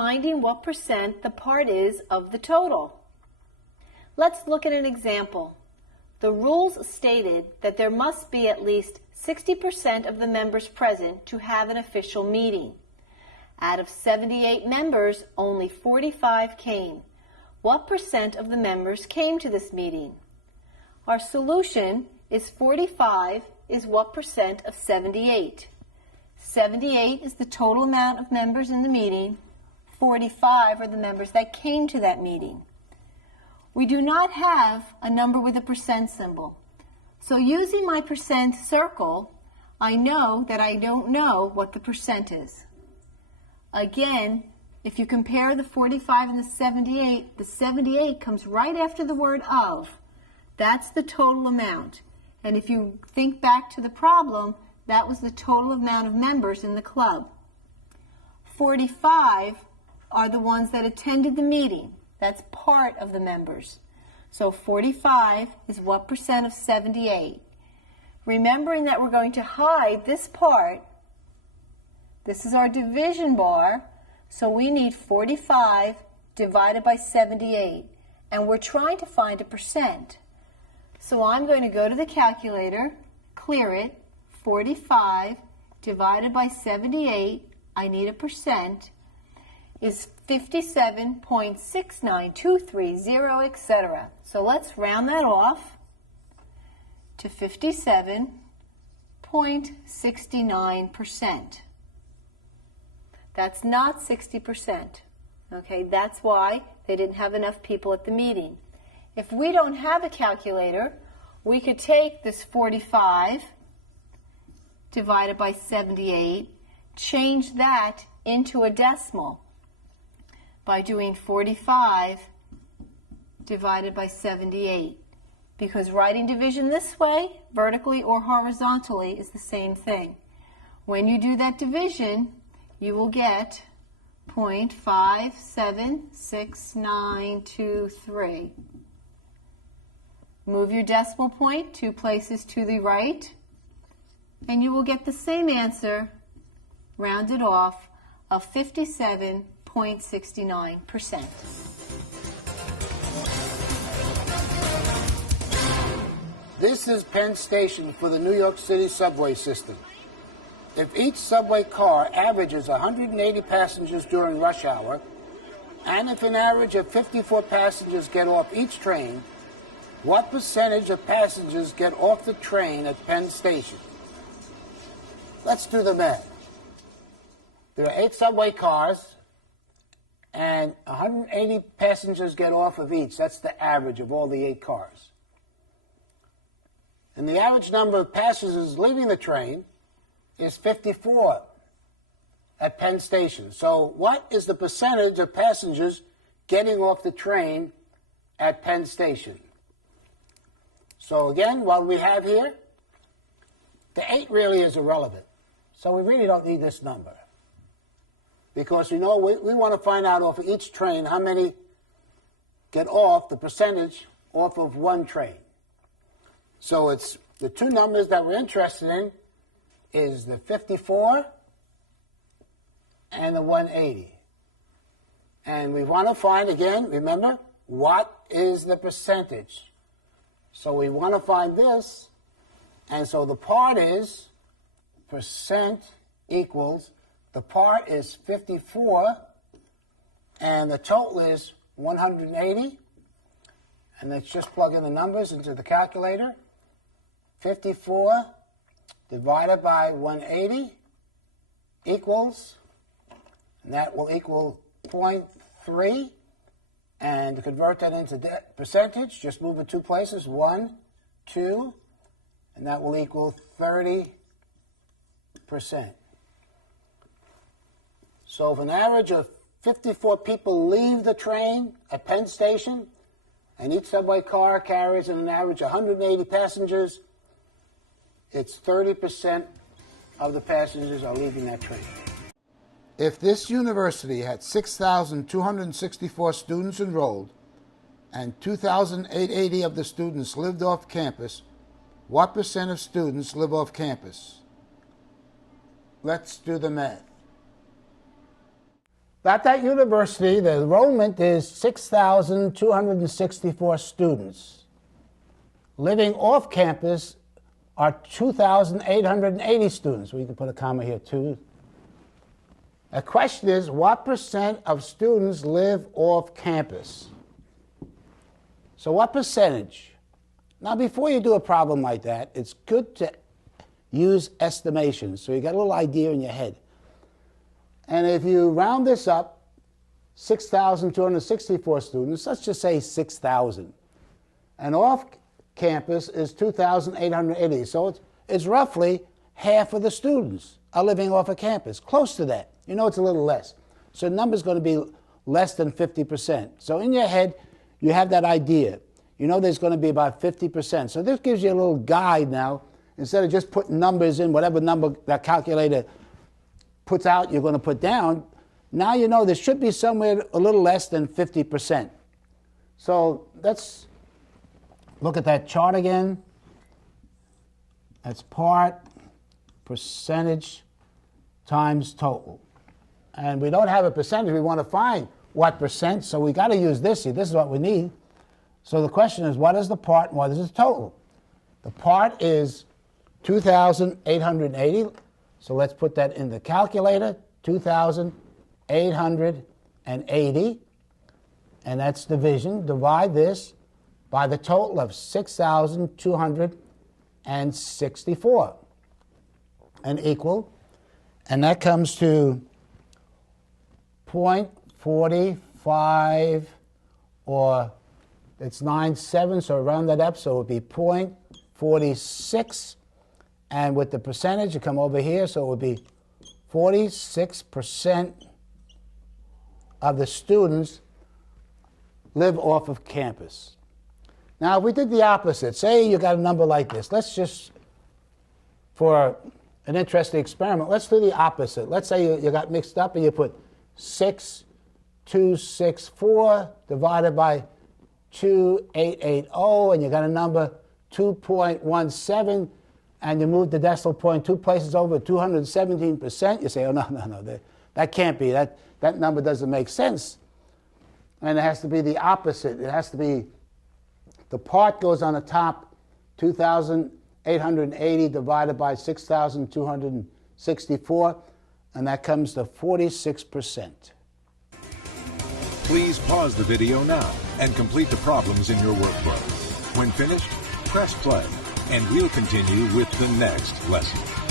finding what percent the part is of the total. Let's look at an example. The rules stated that there must be at least 60% of the members present to have an official meeting. Out of 78 members, only 45 came. What percent of the members came to this meeting? Our solution is 45 is what percent of 78? 78 is the total amount of members in the meeting. 45 are the members that came to that meeting. We do not have a number with a percent symbol. So using my percent circle, I know that I don't know what the percent is. Again, if you compare the 45 and the 78 comes right after the word of. That's the total amount. And if you think back to the problem, that was the total amount of members in the club. 45 are the ones that attended the meeting. That's part of the members. So 45 is what percent of 78? Remembering that we're going to hide this part, this is our division bar, so we need 45 divided by 78. And we're trying to find a percent. So I'm going to go to the calculator, clear it, 45 divided by 78, I need a percent, is 57.69230, etc. So let's round that off to 57.69%. That's not 60%. Okay, that's why they didn't have enough people at the meeting. If we don't have a calculator, we could take this 45 divided by 78, change that into a decimal by doing 45 divided by 78. Because writing division this way, vertically or horizontally, is the same thing. When you do that division, you will get 0.576923. Move your decimal point 2 places to the right, and you will get the same answer, rounded off, of 57.69%. This is Penn Station for the New York City subway system. If each subway car averages 180 passengers during rush hour, and if an average of 54 passengers get off each train, what percentage of passengers get off the train at Penn Station? Let's do the math. There are 8 subway cars, and 180 passengers get off of each. That's the average of all the 8 cars. And the average number of passengers leaving the train is 54 at Penn Station. So what is the percentage of passengers getting off the train at Penn Station? So again, what we have here, the 8 really is irrelevant. So we really don't need this number. Because we know we want to find out off of each train how many get off, the percentage off of one train. So it's the 2 numbers that we're interested in is the 54 and the 180. And we want to find, again, remember, what is the percentage? So we want to find this, and so the part is percent equals, the part is 54, and the total is 180. And let's just plug in the numbers into the calculator. 54 divided by 180 equals, and that will equal 0.3. And to convert that into percentage, just move it 2 places, 1, 2, and that will equal 30%. So if an average of 54 people leave the train at Penn Station, and each subway car carries an average of 180 passengers, it's 30% of the passengers are leaving that train. If this university had 6,264 students enrolled and 2,880 of the students lived off campus, what percent of students live off campus? Let's do the math. At that university, the enrollment is 6,264 students. Living off campus are 2,880 students. We can put a comma here too. The question is, what percent of students live off campus? So what percentage? Now, before you do a problem like that, it's good to use estimations so you got a little idea in your head. And if you round this up, 6,264 students, let's just say 6,000. And off campus is 2,880. So it's roughly half of the students are living off a campus, close to that. You know it's a little less. So the number's going to be less than 50%. So in your head, you have that idea. You know there's going to be about 50%. So this gives you a little guide now. Instead of just putting numbers in, whatever number that calculator puts out, you're going to put down. Now you know there should be somewhere a little less than 50%. So let's look at that chart again. That's part, percentage, times total. And we don't have a percentage. We want to find what percent, so we got to use this. See, this is what we need. So the question is, what is the part and what is the total? The part is 2,880. So let's put that in the calculator, 2,880. And that's division. Divide this by the total of 6,264. And equal. And that comes to 0.45, or it's 9.7, so round that up, so it would be 0.46. And with the percentage, you come over here, so it would be 46% of the students live off of campus. Now, if we did the opposite, say you got a number like this. Let's just, for an interesting experiment, let's do the opposite. Let's say you got mixed up and you put 6,264 divided by 2,880, and you got a number 2.17, and you move the decimal point 2 places over, 217%. You say, oh, no, that can't be. That number doesn't make sense. And it has to be the opposite. It has to be, the part goes on the top, 2,880 divided by 6,264, and that comes to 46%. Please pause the video now and complete the problems in your workbook. When finished, press play, and we'll continue with the next lesson.